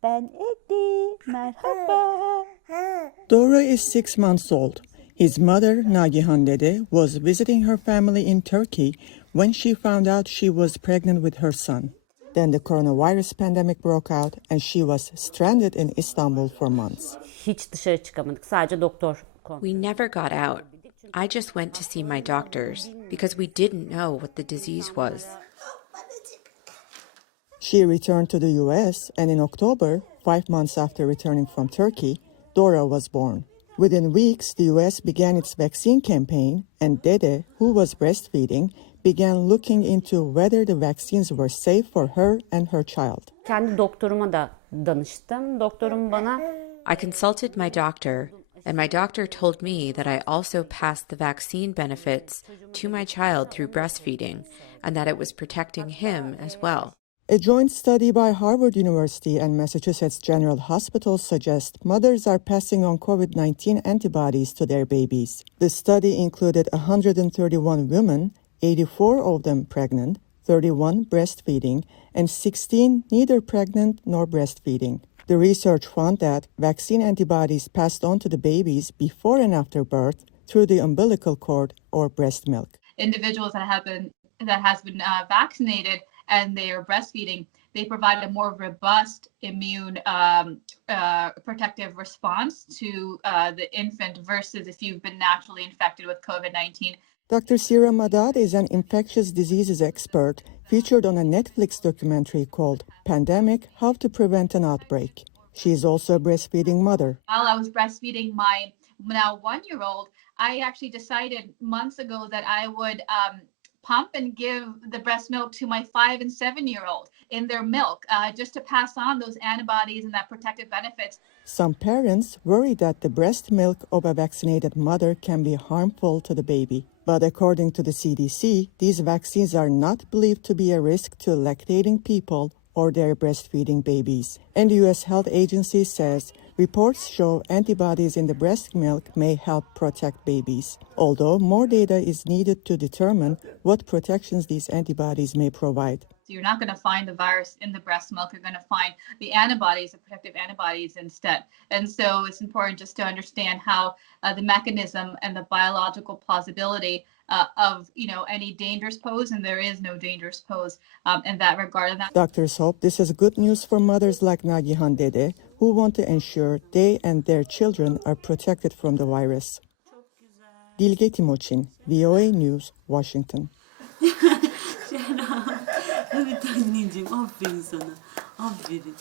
Ben Eddie, merhaba. Dora is 6 months old. His mother, Nagihan Dede, was visiting her family in Turkey when she found out she was pregnant with her son. Then the coronavirus pandemic broke out and she was stranded in Istanbul for months. Hiç dışarı çıkamadık. Sadece doktor kontrolü. We never got out. I just went to see my doctors because we didn't know what the disease was. She returned to the US, and in October, 5 months after returning from Turkey, Dora was born. Within weeks, the US began its vaccine campaign, and Dede, who was breastfeeding, began looking into whether the vaccines were safe for her and her child. Kendi doktoruma da danıştım. Doktorum bana I consulted my doctor, and my doctor told me that I also passed the vaccine benefits to my child through breastfeeding and that it was protecting him as well. A joint study by Harvard University and Massachusetts General Hospital suggests mothers are passing on COVID-19 antibodies to their babies. The study included 131 women, 84 of them pregnant, 31 breastfeeding, and 16 neither pregnant nor breastfeeding. The research found that vaccine antibodies passed on to the babies before and after birth through the umbilical cord or breast milk. Individuals that has been vaccinated and they are breastfeeding, they provide a more robust immune protective response to the infant versus if you've been naturally infected with COVID-19. Dr. Sira Madad is an infectious diseases expert featured on a Netflix documentary called Pandemic: How to Prevent an Outbreak. She is also a breastfeeding mother. While I was breastfeeding my now 1-year-old, I actually decided months ago that I would pump and give the breast milk to my 5 and 7-year-old in their milk, just to pass on those antibodies and that protective benefits. Some parents worry that the breast milk of a vaccinated mother can be harmful to the baby. But according to the CDC, these vaccines are not believed to be a risk to lactating people or their breastfeeding babies. And the U.S. Health Agency says reports show antibodies in the breast milk may help protect babies, although more data is needed to determine what protections these antibodies may provide. So you're not going to find the virus in the breast milk. You're going to find the antibodies, the protective antibodies instead. And so it's important just to understand how the mechanism and the biological plausibility of any dangers posed, and there is no dangers posed in that regard. And Doctors hope this is good news for mothers like Nagihan Dede, who want to ensure they and their children are protected from the virus. Dilge Timocin, VOA News, Washington. Evet anneciğim, aferin sana. Aferin.